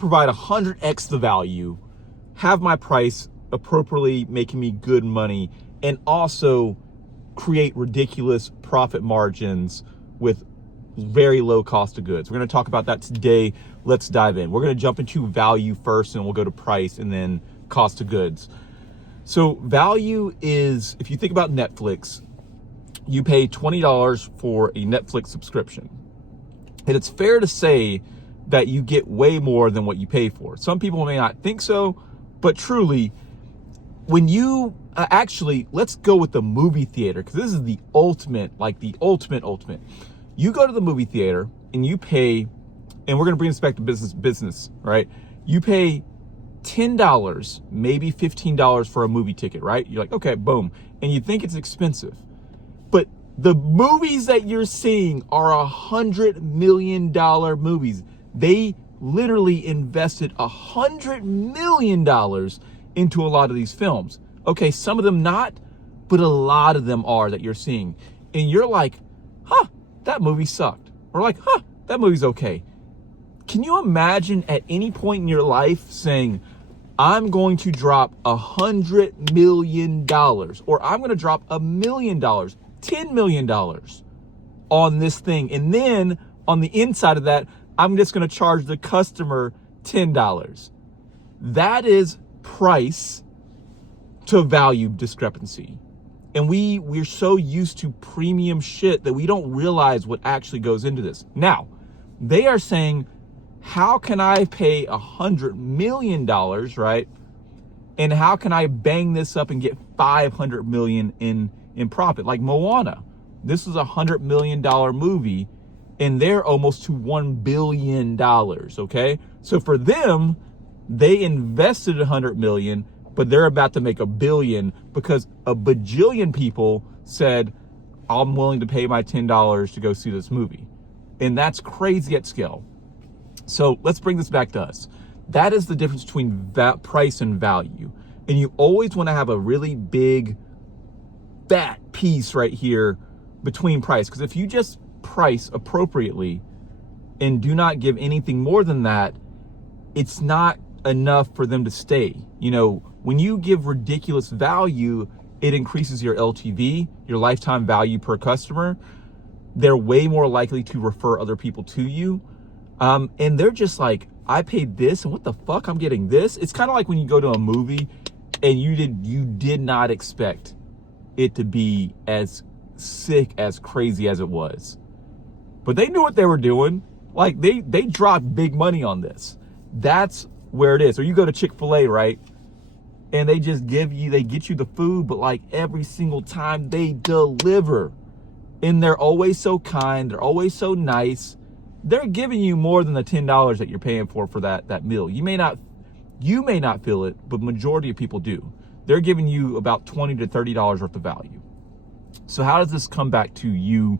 provide 100x the value, have my price appropriately making me good money, and also create ridiculous profit margins with very low cost of goods. We're going to talk about that today. Let's dive in. We're going to jump into value first, and we'll go to price and then cost of goods. So value is, if you think about Netflix, you pay $20 for a Netflix subscription. And it's fair to say that you get way more than what you pay for. Some people may not think so, but truly, when you actually, let's go with the movie theater, because this is the ultimate, like the ultimate. You go to the movie theater and you pay, and we're going to bring this back to business, right? You pay $10, maybe $15 for a movie ticket, right? You're like, okay, boom. And you think it's expensive. But the movies that you're seeing are $100 million movies. They literally invested $100 million into a lot of these films. Okay, some of them not, but a lot of them are that you're seeing. And you're like, huh, that movie sucked. Or like, huh, that movie's okay. Can you imagine at any point in your life saying, I'm going to drop $100 million, or I'm going to drop $1 million, $10 million on this thing. And then on the inside of that, I'm just going to charge the customer $10. That is price to value discrepancy. And we're so used to premium shit that we don't realize what actually goes into this. Now, they are saying, how can I pay $100 million, right? And how can I bang this up and get $500 million in profit? Like Moana, this is $100 million movie, and they're almost to $1 billion, okay? So for them, they invested $100 million, but they're about to make $1 billion because a bajillion people said, I'm willing to pay my $10 to go see this movie. And that's crazy at scale. So let's bring this back to us. That is the difference between price and value. And you always want to have a really big, fat piece right here between price. Because if you just price appropriately and do not give anything more than that, it's not enough for them to stay. You know, when you give ridiculous value, it increases your LTV, your lifetime value per customer. They're way more likely to refer other people to you. And they're just like, I paid this, and what the fuck, I'm getting this. It's kind of like when you go to a movie and you did not expect it to be as sick, as crazy as it was. But they knew what they were doing. Like they dropped big money on this. That's where it is. Or you go to Chick-fil-A, right? And they just get you the food, but like every single time they deliver. And they're always so kind, they're always so nice. They're giving you more than the $10 that you're paying for that meal. You may not feel it, but majority of people do. They're giving you about $20 to $30 worth of value. So how does this come back to you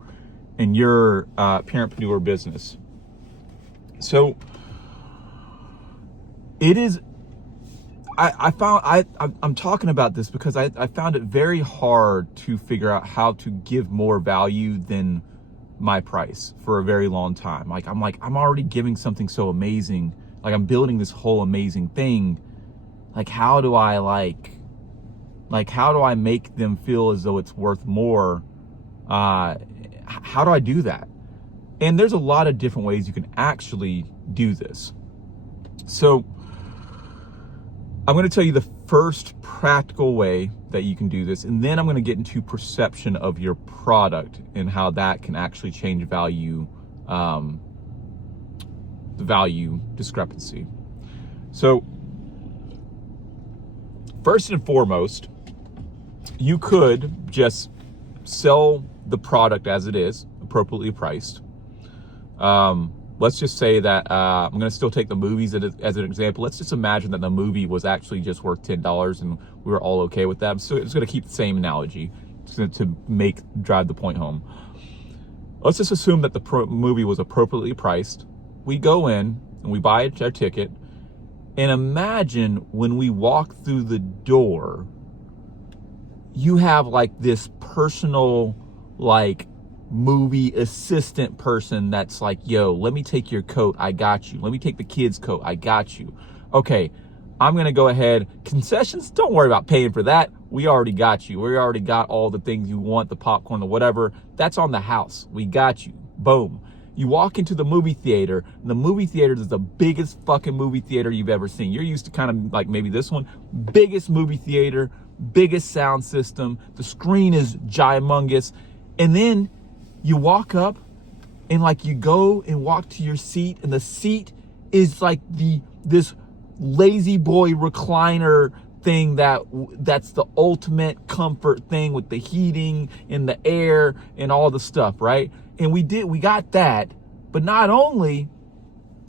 and your parentpreneur business? So it is, I'm talking about this because I found it very hard to figure out how to give more value than my price for a very long time. I'm already giving something so amazing. Like I'm building this whole amazing thing. Like how do I make them feel as though it's worth more? How do I do that? And there's a lot of different ways you can actually do this. So I'm going to tell you the first practical way that you can do this, and then I'm going to get into perception of your product and how that can actually change value, the value discrepancy. So first and foremost, you could just sell the product as it is, appropriately priced. Let's just say that I'm going to still take the movies as an example. Let's just imagine that the movie was actually just worth $10 and we were all okay with that. So it's going to keep the same analogy to drive the point home. Let's just assume that the movie was appropriately priced. We go in and we buy our ticket, and imagine when we walk through the door, you have like this personal like movie assistant person that's like, yo, let me take your coat, I got you. Let me take the kid's coat, I got you. Okay, I'm gonna go ahead. Concessions, don't worry about paying for that. We already got you. We already got all the things you want, the popcorn, the whatever. That's on the house. We got you. Boom. You walk into the movie theater, and the movie theater is the biggest fucking movie theater you've ever seen. You're used to kind of like maybe this one, biggest movie theater, biggest sound system. The screen is gigumongous. And then you walk up and like you go and walk to your seat, and the seat is like this lazy boy recliner thing that's the ultimate comfort thing with the heating and the air and all the stuff, right? And we got that, but not only,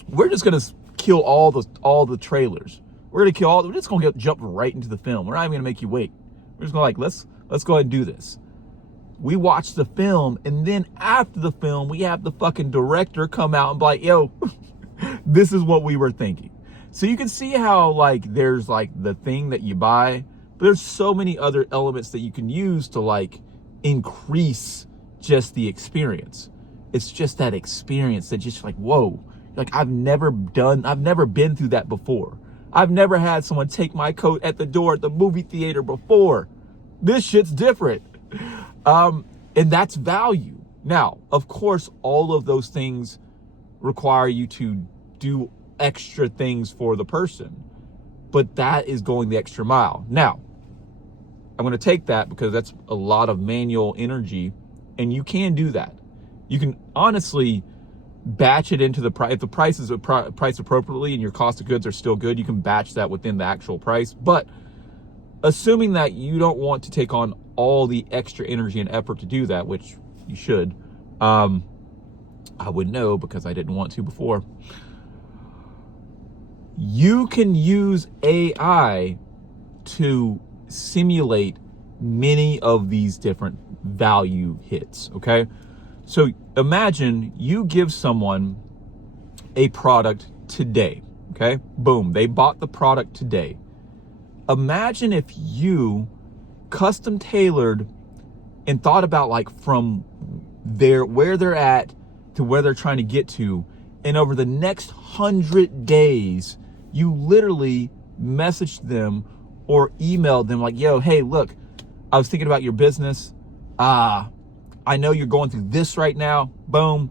we're just gonna kill all the trailers. We're just gonna jump right into the film. We're not even gonna make you wait. We're just gonna like, let's go ahead and do this. We watch the film, and then after the film, we have the fucking director come out and be like, yo, this is what we were thinking. So you can see how like there's like the thing that you buy, but there's so many other elements that you can use to like increase just the experience. It's just that experience that just like, whoa, like I've never been through that before. I've never had someone take my coat at the door at the movie theater before. This shit's different. And that's value. Now, of course, all of those things require you to do extra things for the person, but that is going the extra mile. Now, I'm going to take that because that's a lot of manual energy, and you can do that. You can honestly batch it into the price. If the price is priced appropriately and your cost of goods are still good, you can batch that within the actual price. But assuming that you don't want to take on all the extra energy and effort to do that, which you should, I would know because I didn't want to before. You can use AI to simulate many of these different value hits, okay? So imagine you give someone a product today, okay? Boom, they bought the product today. Imagine if you custom tailored and thought about like from where they're at to where they're trying to get to, and over the next 100 days, you literally messaged them or emailed them like, yo, hey, look, I was thinking about your business. I know you're going through this right now. Boom.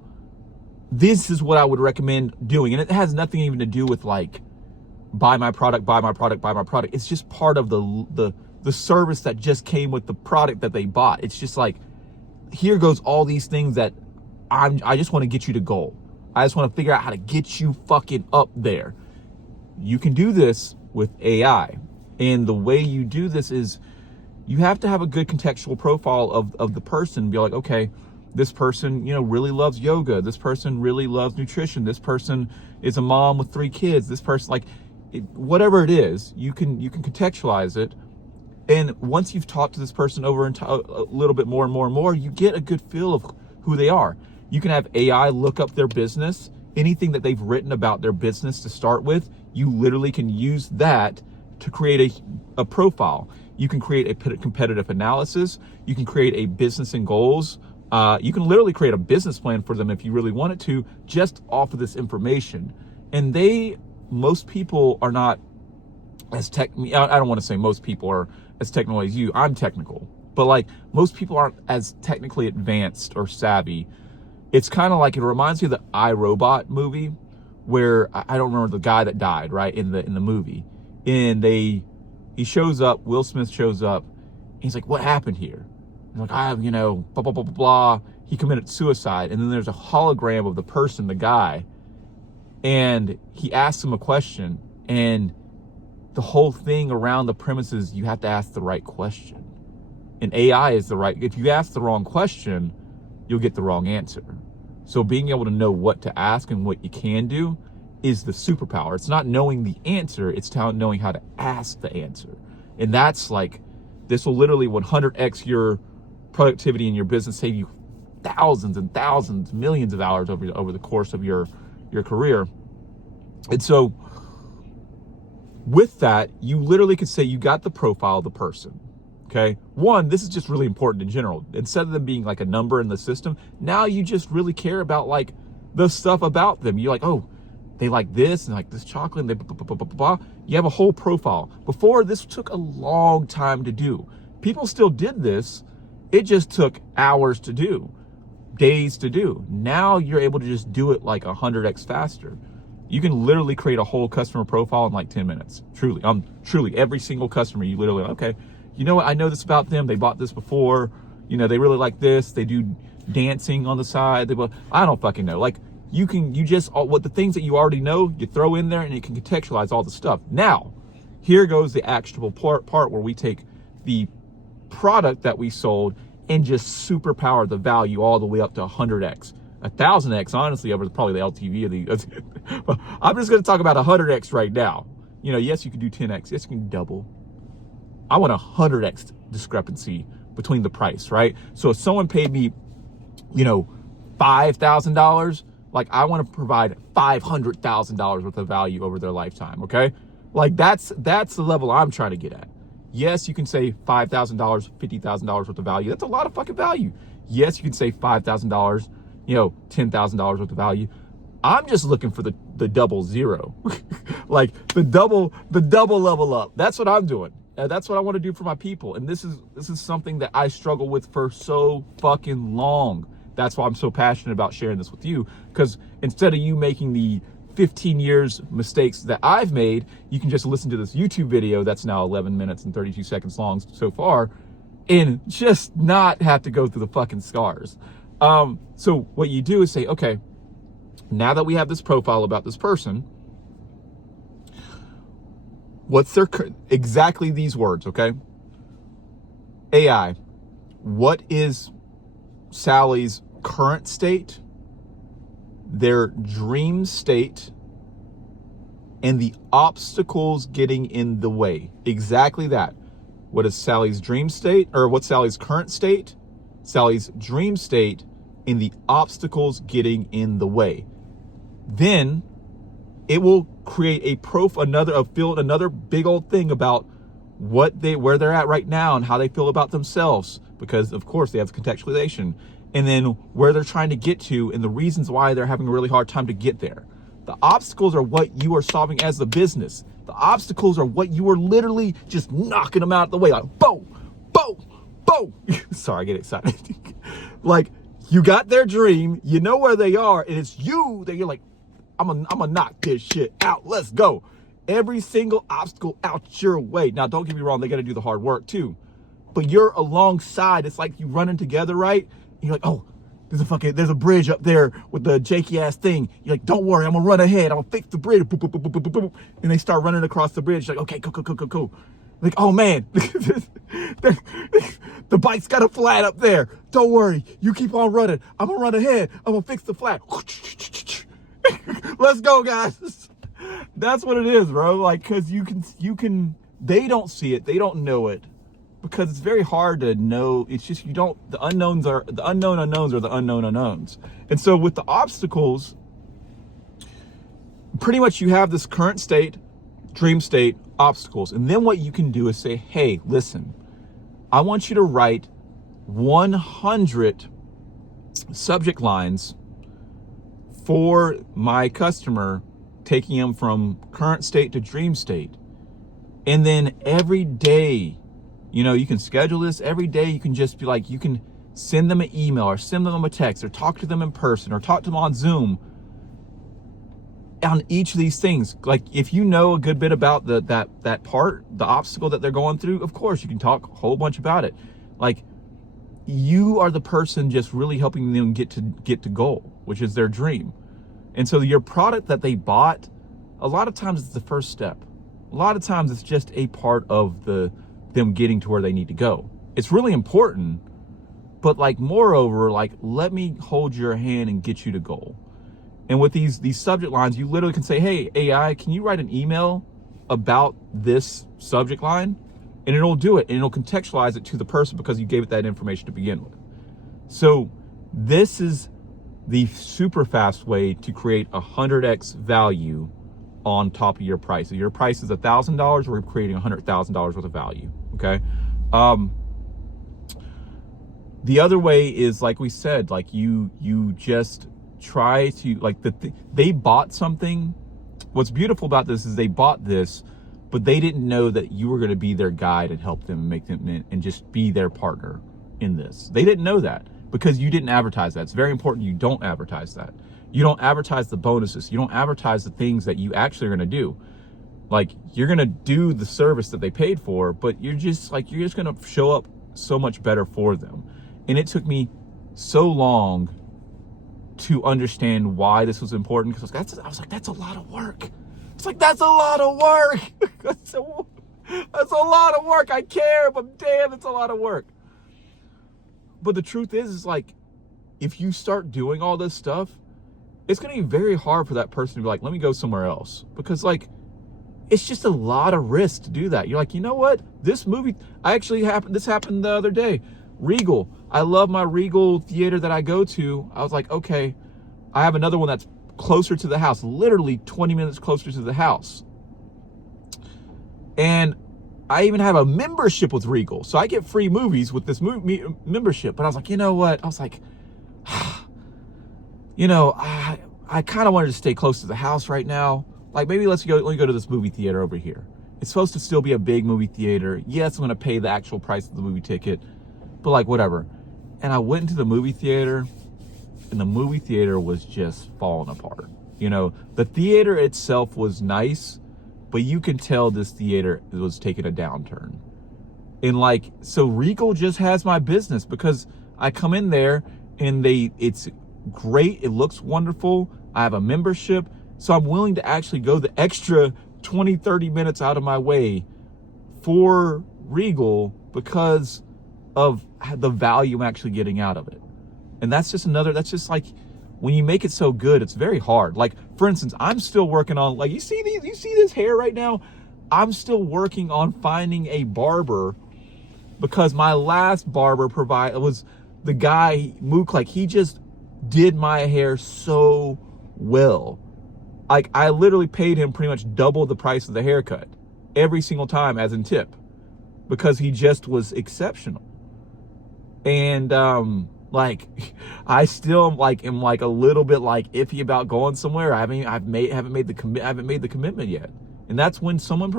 This is what I would recommend doing. And it has nothing even to do with like, buy my product, buy my product, buy my product. It's just part of the service that just came with the product that they bought. It's just like, here goes all these things that I just want to get you to goal. I just want to figure out how to get you fucking up there. You can do this with AI. And the way you do this is you have to have a good contextual profile of the person. Be like, okay, this person, really loves yoga. This person really loves nutrition. This person is a mom with 3 kids. This person, like, whatever it is, you can contextualize it. And once you've talked to this person over a little bit more and more and more, you get a good feel of who they are. You can have AI look up their business, anything that they've written about their business to start with. You literally can use that to create a profile. You can create a competitive analysis. You can create a business and goals. You can literally create a business plan for them if you really wanted to, just off of this information. And most people are not as I don't want to say most people are as technical as you. I'm technical, but like most people aren't as technically advanced or savvy. It's kind of like, it reminds me of the iRobot movie, where I don't remember the guy that died, right, in the movie. And he shows up, Will Smith shows up, and he's like, what happened here? He's like, blah, blah, blah, blah, blah. He committed suicide. And then there's a hologram of the person, the guy, and he asks him a question, and the whole thing around the premise is you have to ask the right question. And AI is if you ask the wrong question, you'll get the wrong answer. So being able to know what to ask and what you can do is the superpower. It's not knowing the answer, it's knowing how to ask the answer. And that's like, this will literally 100x your productivity in your business, save you thousands and thousands, millions of hours over the course of your career. And so with that, you literally could say you got the profile of the person, Okay. One, this is just really important in general. Instead of them being like a number in the system, now you just really care about like the stuff about them. You're like, oh, they like this and like this chocolate, and they blah, blah, blah, blah, blah. You have a whole profile. Before, this took a long time to do. People still did this. It just took hours to do, days to do. Now you're able to just do it like 100x faster. You can literally create a whole customer profile in like 10 minutes. Truly, truly every single customer, you literally, okay, you know what? I know this about them. They bought this before. You know, they really like this. They do dancing on the side. I don't fucking know. Like you just, what the things that you already know, you throw in there and it can contextualize all the stuff. Now, here goes the actionable part where we take the product that we sold and just superpower the value all the way up to 100x. 1,000x, honestly, over probably the LTV of the, I'm just going to talk about 100x right now. You know, yes, you can do 10x. Yes, you can double. I want 100x discrepancy between the price, right? So if someone paid me, you know, $5,000, like I want to provide $500,000 worth of value over their lifetime, okay? Like that's the level I'm trying to get at. Yes, you can say $5,000, $50,000 worth of value. That's a lot of fucking value. Yes, you can say $5,000, you know, $10,000 worth of value. I'm just looking for the double zero, like the double level up. That's what I'm doing. That's what I want to do for my people. And this is something that I struggle with for so fucking long. That's why I'm so passionate about sharing this with you, because instead of you making the 15 years mistakes that I've made, you can just listen to this YouTube video that's now 11 minutes and 32 seconds long so far and just not have to go through the fucking scars. So what you do is say, okay, now that we have this profile about this person, what's their, exactly these words, okay? AI, what is Sally's current state, their dream state, and the obstacles getting in the way? Exactly that. What is Sally's dream state, or what's Sally's current state, Sally's dream state, and the obstacles getting in the way? Then it will create another big old thing about where they're at right now and how they feel about themselves, because of course they have contextualization, and then where they're trying to get to and the reasons why they're having a really hard time to get there. The obstacles are what you are solving as the business. The obstacles are what you are literally just knocking them out of the way, like boom, boom, boom. Sorry, I get excited. Like you got their dream, you know where they are, and it's you that you're like, I'm gonna knock this shit out. Let's go. Every single obstacle out your way. Now, don't get me wrong, they got to do the hard work too, but you're alongside. It's like you running together, right? And you're like, oh, there's a bridge up there with the janky ass thing. You're like, don't worry, I'm gonna run ahead. I'm gonna fix the bridge. Boop, boop, boop, boop, boop, boop. And they start running across the bridge. You're like, okay, cool. Like, oh man, the bike's got a flat up there. Don't worry, you keep on running. I'm gonna run ahead. I'm gonna fix the flat. Let's go, guys. That's what it is, bro. Like, cause you can, they don't see it. They don't know it because it's very hard to know. It's just, the unknown unknowns are the unknown unknowns. And so with the obstacles, pretty much you have this current state, dream state, obstacles. And then what you can do is say, hey, listen, I want you to write 100 subject lines for my customer, taking them from current state to dream state. And then every day, you know, you can schedule this every day. You can just be like, you can send them an email or send them a text or talk to them in person or talk to them on Zoom on each of these things. Like if you know a good bit about that part, the obstacle that they're going through, of course you can talk a whole bunch about it. Like you are the person just really helping them get to goal, which is their dream. And so your product that they bought, a lot of times it's the first step. A lot of times it's just a part of them getting to where they need to go. It's really important, but like moreover, like let me hold your hand and get you to goal. And with these subject lines, you literally can say, hey, AI, can you write an email about this subject line? And it'll do it, and it'll contextualize it to the person because you gave it that information to begin with. So this is the super fast way to create 100x value on top of your price. If your price is $1,000, we're creating $100,000 worth of value. Okay. The other way is, like we said, like you just try to, like, they bought something. What's beautiful about this is they bought this, but they didn't know that you were going to be their guide and help them, make them, and just be their partner in this. They didn't know that because you didn't advertise that. It's very important you don't advertise that. You don't advertise the bonuses. You don't advertise the things that you actually are going to do. Like, you're going to do the service that they paid for, but you're just going to show up so much better for them. And it took me so long to understand why this was important, because I was like, that's a lot of work. It's like, that's a lot of work. That's a lot of work. I care, but damn, it's a lot of work. But the truth is like, if you start doing all this stuff, it's going to be very hard for that person to be like, let me go somewhere else. Because like, it's just a lot of risk to do that. You're like, you know what? This movie, this happened the other day. Regal. I love my Regal theater that I go to. I was like, okay, I have another one that's closer to the house, literally 20 minutes closer to the house. And I even have a membership with Regal. So I get free movies with this membership. But I was like, you know what? I was like, you know, I kind of wanted to stay close to the house right now. Like, maybe let me go to this movie theater over here. It's supposed to still be a big movie theater. Yes, I'm going to pay the actual price of the movie ticket, but like, whatever. And I went into the movie theater, and the movie theater was just falling apart. You know, the theater itself was nice, but you can tell this theater was taking a downturn. And like, so Regal just has my business because I come in there and it's great. It looks wonderful. I have a membership. So I'm willing to actually go the extra 20, 30 minutes out of my way for Regal because of the value I'm actually getting out of it. And that's just like, when you make it so good, it's very hard. Like, for instance, I'm still working on, like, you see this hair right now? I'm still working on finding a barber because my last barber was the guy, Mook, like, he just did my hair so well. Like, I literally paid him pretty much double the price of the haircut every single time as in tip because he just was exceptional. And like, I still am like a little bit like iffy about going somewhere. I haven't made the commitment yet. And that's when someone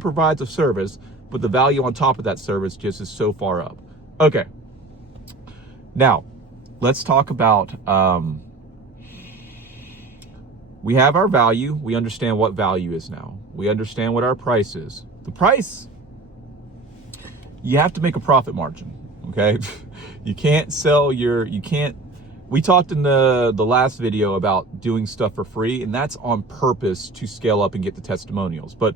provides a service, but the value on top of that service just is so far up. Okay. Now, let's talk about we have our value. We understand what value is now. We understand what our price is. The price, you have to make a profit margin, okay? You can't we talked in the last video about doing stuff for free, and that's on purpose to scale up and get the testimonials. But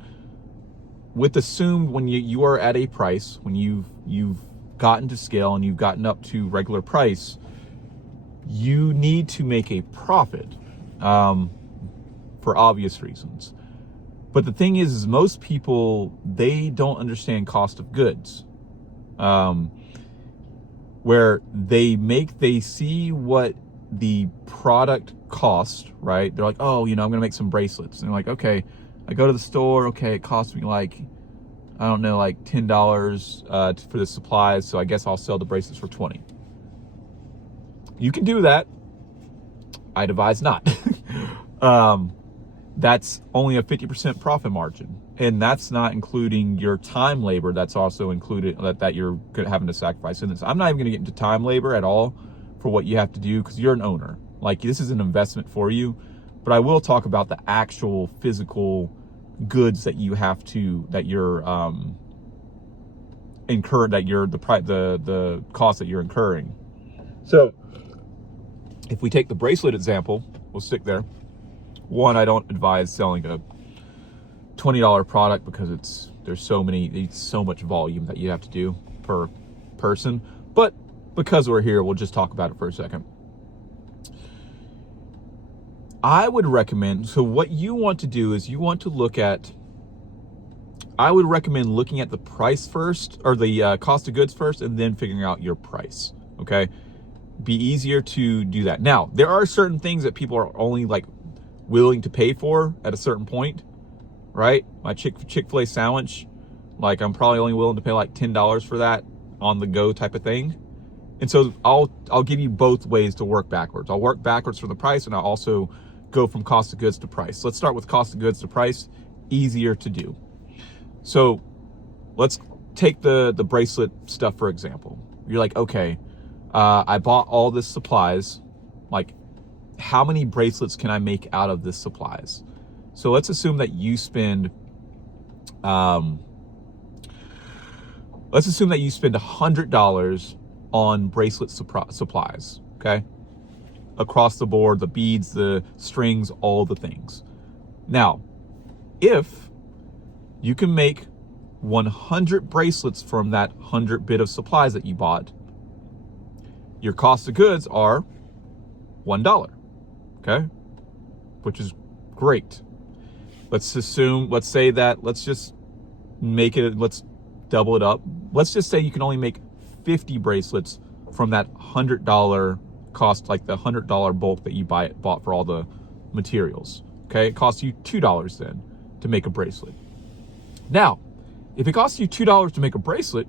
with assumed, when you are at a price, when you've gotten to scale and you've gotten up to regular price, you need to make a profit. For obvious reasons. But the thing is most people, they don't understand cost of goods. Where they see what the product cost, right? They're like, oh, you know, I'm gonna make some bracelets. And they're like, okay, I go to the store, okay, it costs me like, I don't know, like $10 for the supplies, so I guess I'll sell the bracelets for $20. You can do that. I'd advise not. That's only a 50% profit margin. And that's not including your time labor that's also included that you're having to sacrifice in this. I'm not even gonna get into time labor at all for what you have to do because you're an owner. Like, this is an investment for you. But I will talk about the actual physical goods that you have to, that you're the cost that you're incurring. So if we take the bracelet example, we'll stick there. One, I don't advise selling a $20 product because there's so much volume that you have to do per person. But because we're here, we'll just talk about it for a second. I would recommend, so what you want to do is I would recommend looking at the price first, or the cost of goods first, and then figuring out your price, okay? Be easier to do that. Now, there are certain things that people are only like willing to pay for at a certain point, right? My Chick-fil-A sandwich, like, I'm probably only willing to pay like $10 for that on the go type of thing. And so I'll give you both ways to work backwards. I'll work backwards from the price, and I'll also go from cost of goods to price. Let's start with cost of goods to price, easier to do. So let's take the bracelet stuff, for example. You're like, okay, I bought all this supplies. Like, how many bracelets can I make out of this supplies? So let's assume that you spend, $100 on bracelet supplies, okay? Across the board, the beads, the strings, all the things. Now, if you can make 100 bracelets from that 100 bit of supplies that you bought, your cost of goods are $1, okay? Which is great. Let's just make it, let's double it up. Let's just say you can only make 50 bracelets from that $100 cost, like the $100 bulk that you bought for all the materials, okay? It costs you $2 then to make a bracelet. Now, if it costs you $2 to make a bracelet,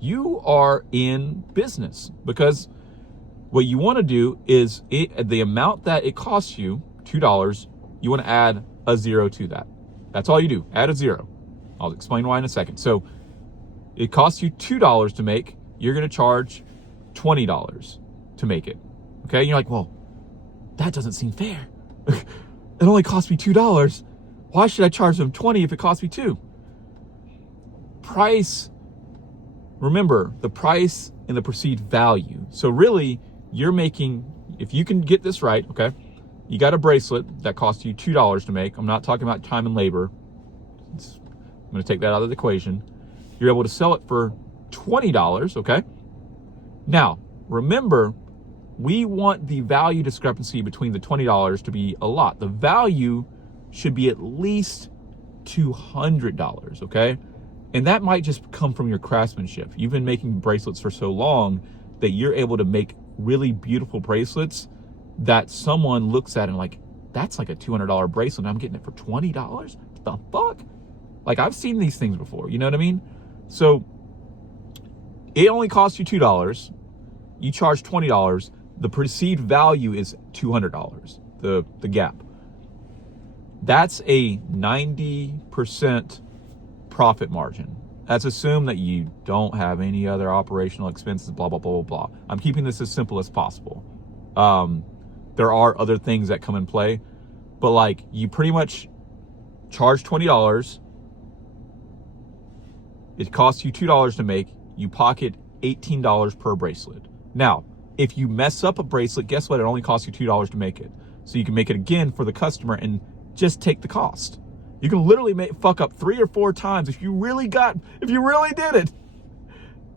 you are in business, because what you want to do is the amount that it costs you, $2, you want to add a 0 to that. That's all you do, add a 0. I'll explain why in a second. So it costs you $2 to make, you're going to charge $20 to make it. Okay, and you're like, well, that doesn't seem fair. It only cost me $2. Why should I charge them $20 if it costs me $2? Price, remember, the price and the perceived value. So really, you're making, if you can get this right, okay, you got a bracelet that costs you $2 to make. I'm not talking about time and labor. I'm going to take that out of the equation. You're able to sell it for $20, okay? Now, remember, we want the value discrepancy between the $20 to be a lot. The value should be at least $200, okay? And that might just come from your craftsmanship. You've been making bracelets for so long that you're able to make really beautiful bracelets that someone looks at and like, that's like a $200 bracelet and I'm getting it for $20? What the fuck? Like, I've seen these things before, you know what I mean? So it only costs you $2. You charge $20. The perceived value is $200, the gap. That's a 90% profit margin. That's assume that you don't have any other operational expenses, blah, blah, blah, blah, blah. I'm keeping this as simple as possible. There are other things that come in play, but like, you pretty much charge $20. It costs you $2 to make. You pocket $18 per bracelet. Now, if you mess up a bracelet, guess what? It only costs you $2 to make it. So you can make it again for the customer and just take the cost. You can literally fuck up 3 or 4 times if you really did it.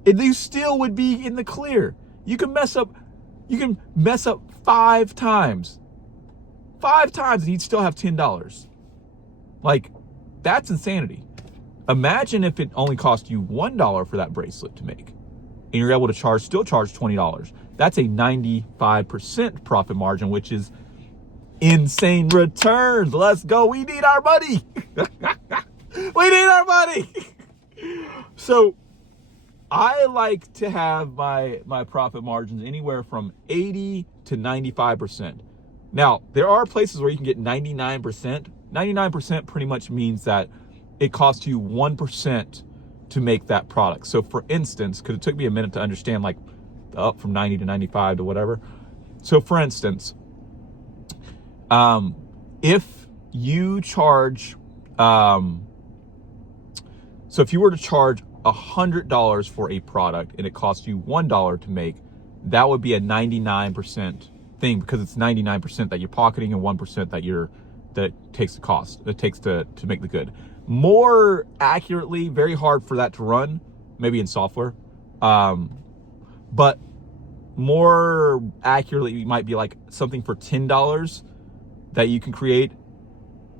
And you still would be in the clear. You can mess up 5 times. 5 times and you'd still have $10. Like, that's insanity. Imagine if it only cost you $1 for that bracelet to make, and you're able to still charge $20. That's a 95% profit margin, which is insane returns. Let's go. We need our money. We need our money. So I like to have my profit margins anywhere from 80 to 95%. Now, there are places where you can get 99%. 99% pretty much means that it costs you 1% to make that product. So for instance, because it took me a minute to understand, like, up from 90 to 95 to whatever. So for instance, if you charge, so if you were to charge $100 for a product and it costs you $1 to make, that would be a 99% thing, because it's 99% that you're pocketing and 1% that takes the cost, that takes to make the good. More accurately, very hard for that to run, maybe in software, but more accurately, it might be like something for $10 that you can create,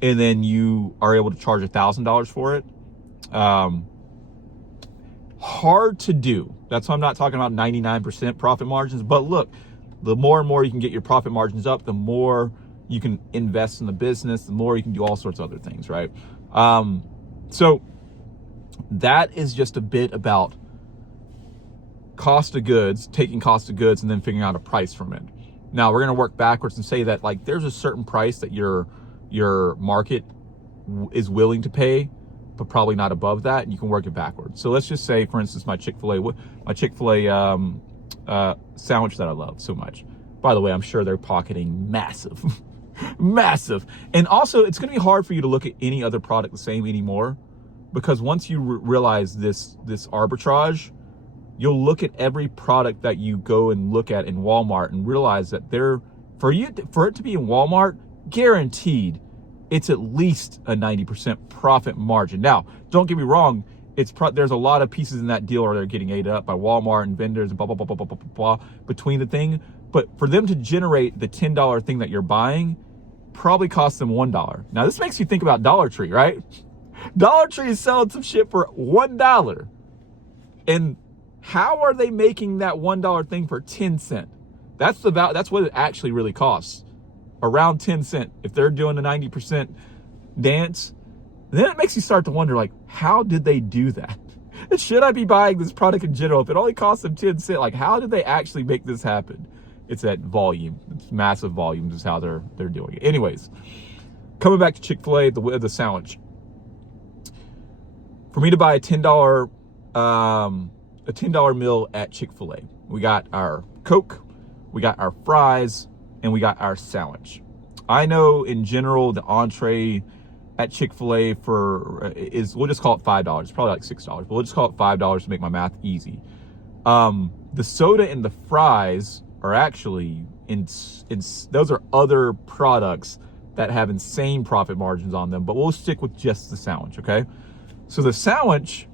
and then you are able to charge $1,000 for it. Hard to do. That's why I'm not talking about 99% profit margins. But look, the more and more you can get your profit margins up, the more you can invest in the business, the more you can do all sorts of other things, right? So that is just a bit about cost of goods, taking cost of goods, and then figuring out a price from it. Now we're going to work backwards and say that like there's a certain price that your market is willing to pay, but probably not above that, and you can work it backwards. So let's just say, for instance, my Chick-fil-A sandwich that I love so much. By the way, I'm sure they're pocketing massive, massive. And also, it's going to be hard for you to look at any other product the same anymore, because once you realize this arbitrage, you'll look at every product that you go and look at in Walmart and realize that for it to be in Walmart, guaranteed, it's at least a 90% profit margin. Now, don't get me wrong, there's a lot of pieces in that deal where they're getting ate up by Walmart and vendors and blah, blah, blah, blah, blah, blah, blah, between the thing. But for them to generate the $10 thing that you're buying probably costs them $1. Now, this makes you think about Dollar Tree, right? Dollar Tree is selling some shit for $1. And how are they making that $1 thing for 10 cents? That's what it actually really costs. Around 10 cents. If they're doing the 90% dance, then it makes you start to wonder, like, how did they do that? And should I be buying this product in general? If it only costs them 10 cents, like, how did they actually make this happen? It's that volume. It's massive volumes is how they're doing it. Anyways, coming back to Chick-fil-A, the sandwich. For me to buy a $10 meal at Chick-fil-A, we got our Coke, we got our fries, and we got our sandwich. I know in general the entree at Chick-fil-A we'll just call it $5. It's probably like $6, but we'll just call it $5 to make my math easy. The soda and the fries are actually those are other products that have insane profit margins on them, but we'll stick with just the sandwich, okay? So the sandwich,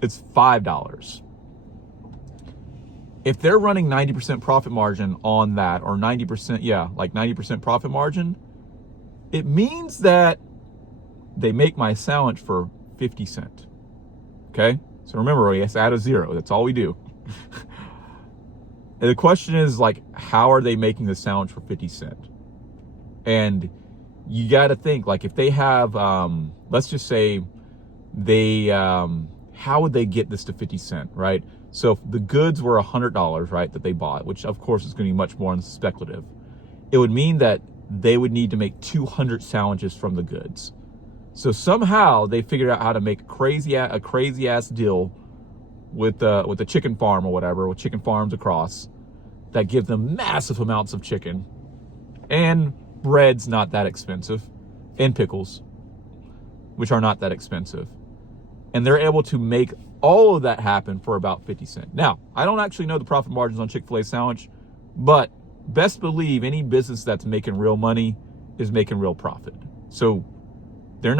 it's $5. If they're running 90% profit margin on that, or 90%, yeah, like 90% profit margin, it means that they make my sandwich for 50 cents. Okay? So remember, we have to add a zero. That's all we do. And the question is, like, how are they making the sandwich for 50 cents? And you got to think, like, if they have, let's just say how would they get this to 50 cents, right? So if the goods were $100, right, that they bought, which of course is going to be much more speculative, it would mean that they would need to make 200 sandwiches from the goods. So somehow they figured out how to make a crazy ass deal with the chicken farm or whatever, with chicken farms across, that give them massive amounts of chicken, and bread's not that expensive, and pickles, which are not that expensive. And they're able to make all of that happen for about 50 cents. Now, I don't actually know the profit margins on Chick-fil-A sandwich, but best believe any business that's making real money is making real profit. So they're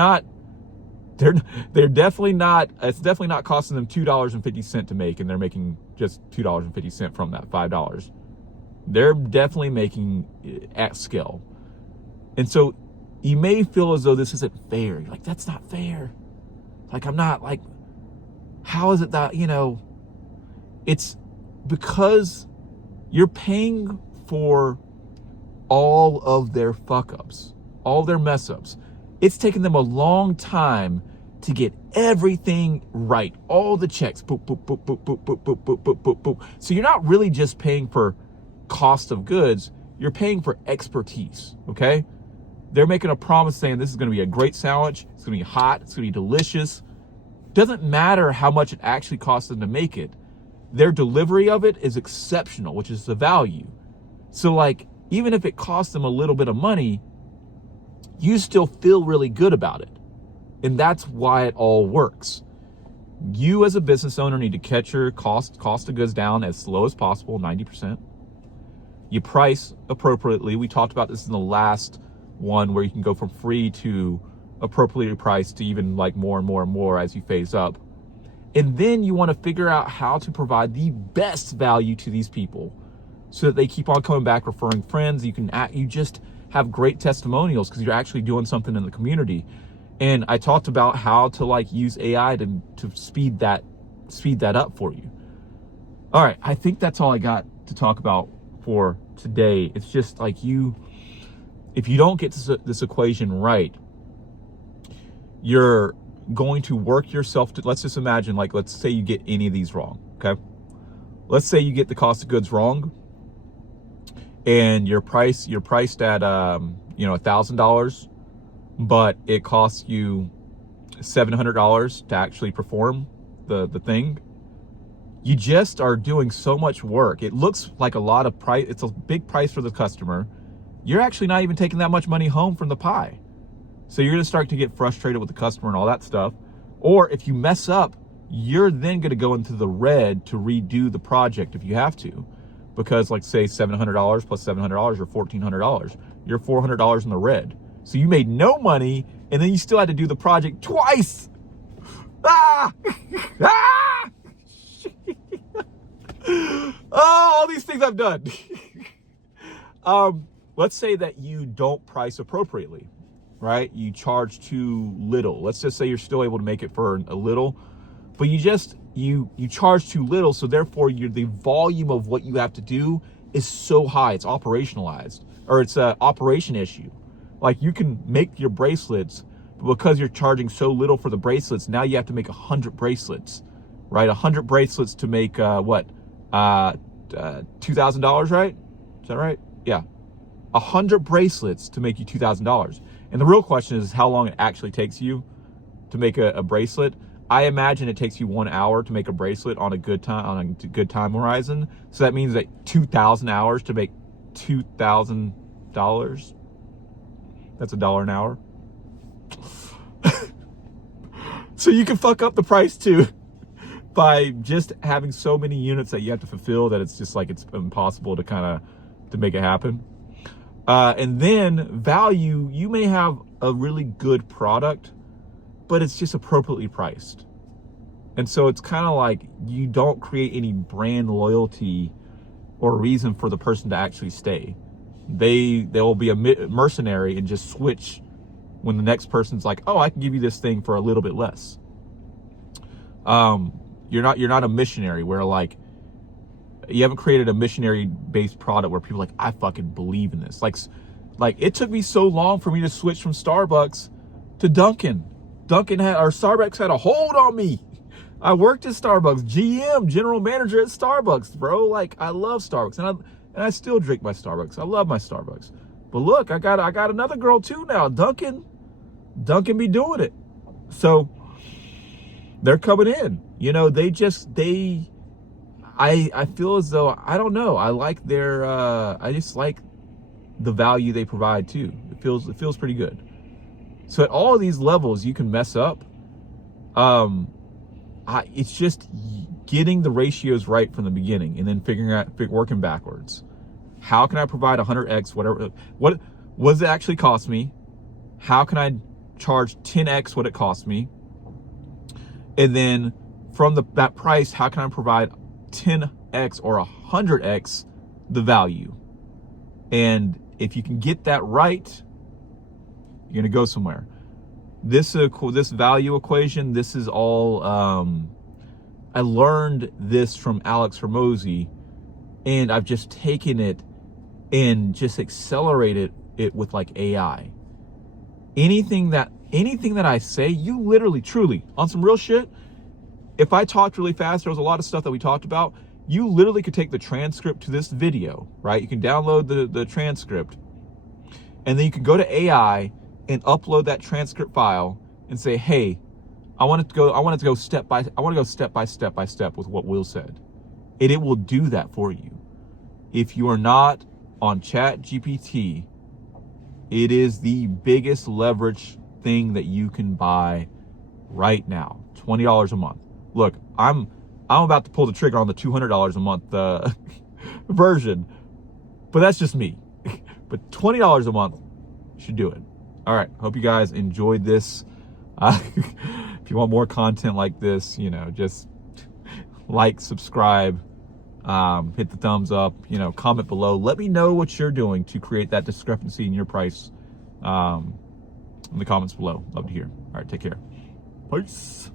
definitely not, it's definitely not costing them $2.50 to make, and they're making just $2.50 from that $5. They're definitely making at scale. And so you may feel as though this isn't fair. You're like, that's not fair. Like, I'm not, like, how is it that, it's because you're paying for all of their fuck-ups, all their mess-ups. It's taken them a long time to get everything right, all the checks, boop, boop, boop, boop, boop, boop, boop, boop, boop, boop, boop. So you're not really just paying for cost of goods, you're paying for expertise, okay? They're making a promise saying this is going to be a great sandwich, it's going to be hot, it's going to be delicious. Doesn't matter how much it actually costs them to make it. Their delivery of it is exceptional, which is the value. So, like, even if it costs them a little bit of money, you still feel really good about it. And that's why it all works. You as a business owner need to catch your cost of goods down as low as possible, 90%. You price appropriately. We talked about this in the last one, where you can go from free to appropriately priced to even like more and more and more as you phase up. And then you want to figure out how to provide the best value to these people so that they keep on coming back, referring friends. You just have great testimonials because you're actually doing something in the community. And I talked about how to like use AI to speed that up for you. All right, I think that's all I got to talk about for today. It's just like if you don't get this equation right, you're going to work yourself to, let's just imagine, like, let's say you get any of these wrong, okay? let's say you get the cost of goods wrong, and you're priced at $1,000, but it costs you $700 to actually perform the thing. You just are doing so much work. It looks like a lot of price. It's a big price for the customer. You're actually not even taking that much money home from the pie. So you're gonna start to get frustrated with the customer and all that stuff. Or if you mess up, you're then gonna go into the red to redo the project if you have to. Because like say $700 plus $700 or $1,400, you're $400 in the red. So you made no money and then you still had to do the project twice. Ah! Ah! Oh, all these things I've done. Let's say that you don't price appropriately, right? You charge too little. Let's just say you're still able to make it for a little, but you charge too little, so therefore the volume of what you have to do is so high, it's operationalized, or it's an operation issue. Like you can make your bracelets, but because you're charging so little for the bracelets, now you have to make 100 bracelets, right? 100 bracelets to make $2,000, right? Is that right? Yeah. 100 bracelets to make you $2,000. And the real question is how long it actually takes you to make a bracelet. I imagine it takes you 1 hour to make a bracelet on a good time horizon. So that means that 2,000 hours to make $2,000. That's $1 an hour. So you can fuck up the price too by just having so many units that you have to fulfill that it's just like it's impossible to make it happen. And then value, you may have a really good product, but it's just appropriately priced. And so it's kind of like you don't create any brand loyalty or reason for the person to actually stay. They will be a mercenary and just switch when the next person's like, oh, I can give you this thing for a little bit less. You're not a missionary where like, you haven't created a missionary based product where people are like, I fucking believe in this. Like it took me so long for me to switch from Starbucks to Dunkin'. Starbucks had a hold on me. I worked at Starbucks, GM, general manager at Starbucks, bro. Like I love Starbucks and I still drink my Starbucks. I love my Starbucks. But look, I got another girl too now, Dunkin' be doing it. So they're coming in. You know, I feel as though, I don't know, I like their, I just like the value they provide too. It feels pretty good. So at all of these levels, you can mess up. It's just getting the ratios right from the beginning and then working backwards. How can I provide 100x, whatever, what does it actually cost me? How can I charge 10x what it cost me? And then from that price, how can I provide 10x or 100x the value? And if you can get that right, you're gonna go somewhere. This value equation, this is all, I learned this from Alex Hormozy, and I've just taken it and just accelerated it with like AI. Anything that I say, you literally, truly, on some real shit, if I talked really fast, there was a lot of stuff that we talked about, you literally could take the transcript to this video, right? You can download the transcript, and then you can go to AI and upload that transcript file and say, hey, I want to go step by step with what Will said. And it will do that for you. If you are not on ChatGPT, it is the biggest leverage thing that you can buy right now. $20 a month. Look, I'm about to pull the trigger on the $200 a month version, but that's just me. But $20 a month should do it. All right, hope you guys enjoyed this. If you want more content like this, you know, just like, subscribe, hit the thumbs up, you know, comment below. Let me know what you're doing to create that discrepancy in your price in the comments below. Love to hear. All right, take care. Peace.